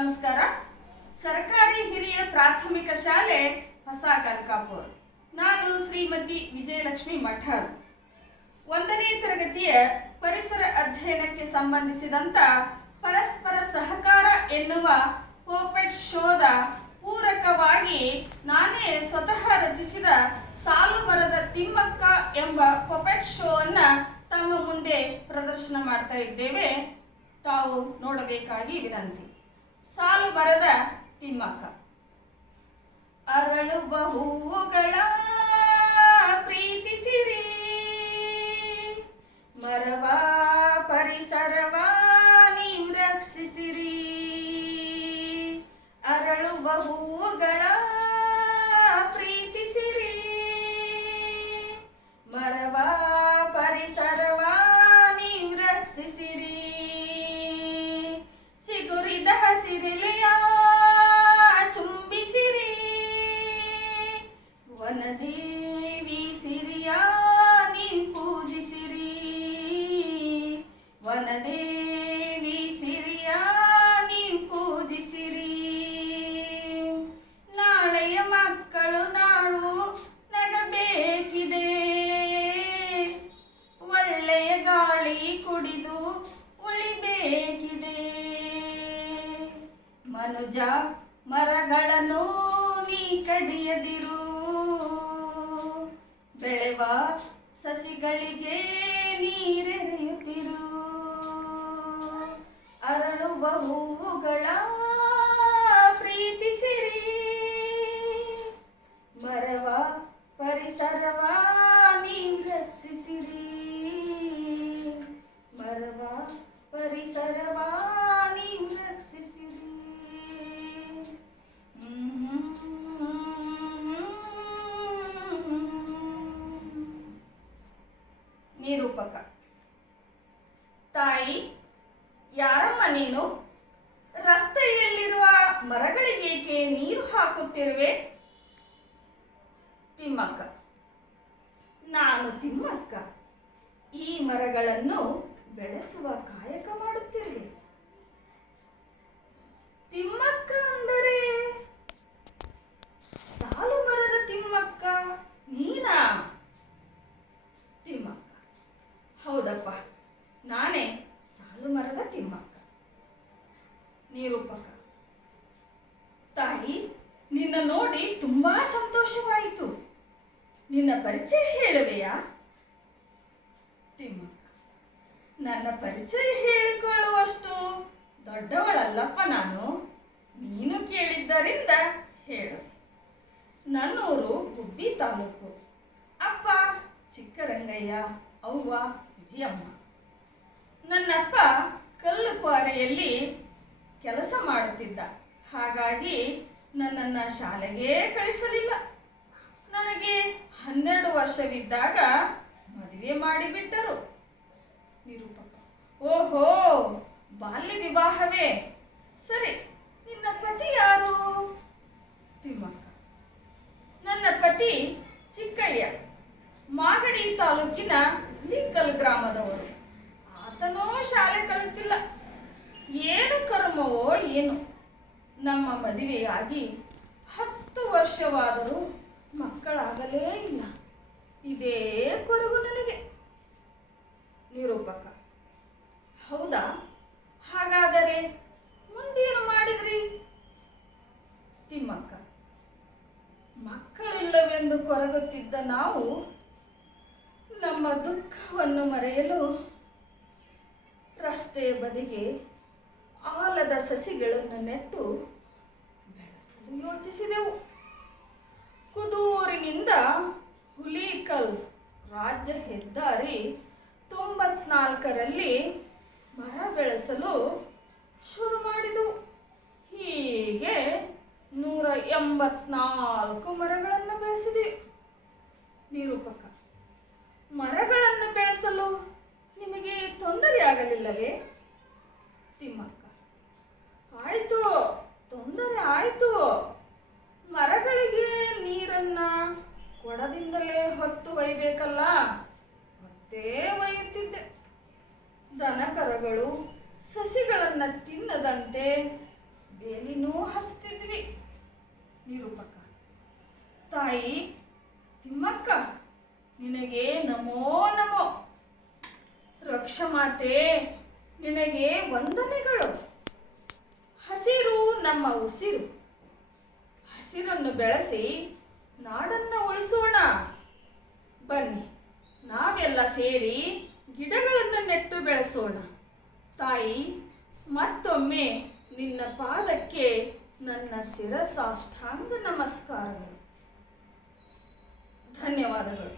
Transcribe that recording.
ನಮಸ್ಕಾರ. ಸರ್ಕಾರಿ ಹಿರಿಯ ಪ್ರಾಥಮಿಕ ಶಾಲೆ ಹೊಸ ಕನಕಾಪುರ. ನಾನು ಶ್ರೀಮತಿ ವಿಜಯಲಕ್ಷ್ಮಿ ಮಠದ್. 1ನೇ ತರಗತಿಯ ಪರಿಸರ ಅಧ್ಯಯನಕ್ಕೆ ಸಂಬಂಧಿಸಿದಂತ ಪರಸ್ಪರ ಸಹಕಾರ ಎನ್ನುವ ಪೋಪೆಟ್ ಶೋದ ಪೂರಕವಾಗಿ ನಾನೇ ಸ್ವತಃ ರಚಿಸಿದ ಸಾಲು ಬರದ ತಿಮ್ಮಕ್ಕ ಎಂಬ ಪೊಪೆಟ್ ಶೋ ಅನ್ನ ತಮ್ಮ ಮುಂದೆ ಪ್ರದರ್ಶನ ಮಾಡ್ತಾ ಇದ್ದೇವೆ. ತಾವು ನೋಡಬೇಕಾಗಿ ವಿನಂತಿ. ಸಾಲು ಬರದ ತಿಮ್ಮಕ್ಕ. ಅರಳುವ ಹೂವುಗಳ ಪ್ರೀತಿಸಿರಿ, ಮರವ ಪರಿಸರವ ನೀವು ರಕ್ಷಿಸಿರಿ. ಅರಳುವ ಹೂವುಗಳ ಪ್ರೀತಿಸಿರಿ, ಮರವ ಪರಿಸರವ ನೀವು ರಕ್ಷಿಸಿರಿ. ಚಿಗುರಿದ ಹಸಿರೆಲೆಯ ಚುಂಬಿಸಿರಿ, ವನದೇವಿ ಸಿರಿಯ ನೀವು ಪೂಜಿಸಿರಿ. ವನದೇವಿ ಸಿರಿಯ ನೀವು ಪೂಜಿಸಿರಿ. ನಾಳೆಯ ಮಕ್ಕಳು ನಾಡು ನಗಬೇಕಿದೆ, ಒಳ್ಳೆಯ ಗಾಳಿ ಕುಡಿದು ಉಳಿಬೇಕಿದೆ. ಮನುಜ ಮರಗಳನ್ನು ನೀ ಕಡಿಯದಿರು, ಬೆಳೆವ ಸಸಿಗಳಿಗೆ ನೀರೆರೆಯುತ್ತಿರು. ಅರಳುವ ಹೂವುಗಳ ಪ್ರೀತಿಸಿರಿ, ಮರವ ಪರಿಸರವ ನೀವು ರಕ್ಷಿಸಿರಿ. ಮರವ ಪರಿಸರವ ನೀವು ರಕ್ಷಿಸಿರಿ. ನಿರೂಪಕ. ತಾಯಿ, ಯಾರಮ್ಮ ನೀನು? ರಸ್ತೆಯಲ್ಲಿರುವ ಮರಗಳಿಗೇಕೆ ನೀರು ಹಾಕುತ್ತಿರುವೆ? ತಿಮ್ಮಕ್ಕ. ನಾನು ತಿಮ್ಮಕ್ಕ, ಈ ಮರಗಳನ್ನು ಬೆಳೆಸುವ ಕಾಯಕ ಮಾಡುತ್ತಿರುವೆ. ತಿಮ್ಮಕ್ಕ ಅಂದರೆ ಸಾಲು ಮರದ ತಿಮ್ಮಕ್ಕ ನೀನಾ? ತಿಮ್ಮಕ್ಕ. ಹೌದಪ್ಪ, ನಾನೇ ಸಾಲು ಮರದ ತಿಮ್ಮಕ್ಕ. ನಿರೂಪಕ. ತಾಯಿ, ನಿನ್ನ ನೋಡಿ ತುಂಬಾ ಸಂತೋಷವಾಯಿತು. ನಿನ್ನ ಪರಿಚಯ ಹೇಳುವೆಯಾ? ತಿಮ್ಮಕ್ಕ. ನನ್ನ ಪರಿಚಯ ಹೇಳಿಕೊಳ್ಳುವಷ್ಟು ದೊಡ್ಡವಳಲ್ಲಪ್ಪ ನಾನು. ನೀನು ಕೇಳಿದ್ದರಿಂದ ಹೇಳುವೆ. ನನ್ನೂರು ಗುಬ್ಬಿ ತಾಲೂಕು. ಅಪ್ಪ ಚಿಕ್ಕರಂಗಯ್ಯ, ಅವ್ವ ವಿಜಯಮ್ಮ. ನನ್ನಪ್ಪ ಕಲ್ಲು ಕ್ವಾರೆಯಲ್ಲಿ ಕೆಲಸ ಮಾಡುತ್ತಿದ್ದ. ಹಾಗಾಗಿ ನನ್ನನ್ನು ಶಾಲೆಗೆ ಕಳಿಸಲಿಲ್ಲ. ನನಗೆ 12 ವರ್ಷವಿದ್ದಾಗ ಮದುವೆ ಮಾಡಿಬಿಟ್ಟರು. ನಿರೂಪಕ. ಓಹೋ, ಬಾಲ್ಯ ವಿವಾಹವೇ? ಸರಿ, ನಿನ್ನ ಪತಿ ಯಾರು? ತಿಮ್ಮಕ್ಕ. ನನ್ನ ಪತಿ ಚಿಕ್ಕಯ್ಯ, ಮಾಗಡಿ ತಾಲೂಕಿನ ಲಿಕ್ಕಲ್ ಗ್ರಾಮದವರು. ಆತನೂ ಶಾಲೆ ಕಲಿತಿಲ್ಲ. ಏನು ಕರ್ಮವೋ ಏನು, ನಮ್ಮ ಮದುವೆಯಾಗಿ 10 ವರ್ಷವಾದರೂ ಮಕ್ಕಳಾಗಲೇ ಇಲ್ಲ. ಇದೇ ಕೊರಗು ನನಗೆ. ನಿರೂಪಕ. ಹೌದಾ? ಹಾಗಾದರೆ ಮುಂದೇನು ಮಾಡಿದ್ರಿ? ತಿಮ್ಮಕ್ಕ. ಮಕ್ಕಳಿಲ್ಲವೆಂದು ಕೊರಗುತ್ತಿದ್ದ ನಾವು ನಮ್ಮ ದುಃಖವನ್ನು ಮರೆಯಲು ರಸ್ತೆ ಬದಿಗೆ ಆಲದ ಸಸಿಗಳನ್ನು ನೆಟ್ಟು ಬೆಳೆಸಲು ಯೋಚಿಸಿದೆವು. ಕುದೂರಿನಿಂದ ಹುಲಿಕಲ್ ರಾಜ್ಯ ಹೆದ್ದಾರಿ 94ರಲ್ಲಿ ಮರ ಬೆಳೆಸಲು ಶುರು ಮಾಡಿದೆವು. ಹೀಗೆ 184 ಮರಗಳನ್ನು ಬೆಳೆಸಿದೆವು. ನಿರೂಪಕ. ಮರಗಳನ್ನು ಬೆಳೆಸಲು ನಿಮಗೆ ತೊಂದರೆ ಆಗಲಿಲ್ಲವೇ? ತಿಮ್ಮಕ್ಕ. ಆಯ್ತು, ತೊಂದರೆ ಆಯ್ತು. ಮರಗಳಿಗೆ ನೀರನ್ನ ಕೊಡದಿಂದಲೇ ಹೊತ್ತು ಒಯ್ಯಬೇಕಲ್ಲ, ಹೊತ್ತೇ ಒಯ್ಯುತ್ತಿದ್ದೆ. ದನಕರಗಳು ಸಸಿಗಳನ್ನು ತಿನ್ನದಂತೆ ಬೇಲಿನೂ ಹಸ್ತಿದ್ವಿ. ನಿರೂಪಕ: ತಾಯಿ ತಿಮ್ಮಕ್ಕ, ನಿನಗೆ ನಮೋ ನಮೋ. ರಕ್ಷಮಾತೆ, ನಿನಗೆ ವಂದನೆಗಳು. ಹಸಿರು ನಮ್ಮ ಉಸಿರು. ಹಸಿರನ್ನು ಬೆಳೆಸಿ ನಾಡನ್ನು ಉಳಿಸೋಣ. ಬನ್ನಿ, ನಾವೆಲ್ಲ ಸೇರಿ ಗಿಡಗಳನ್ನು ನೆಟ್ಟು ಬೆಳೆಸೋಣ. ತಾಯಿ, ಮತ್ತೊಮ್ಮೆ ನಿನ್ನ ಪಾದಕ್ಕೆ ನನ್ನ ಶಿರಸಾಷ್ಟಾಂಗ ನಮಸ್ಕಾರಗಳು. ಧನ್ಯವಾದಗಳು.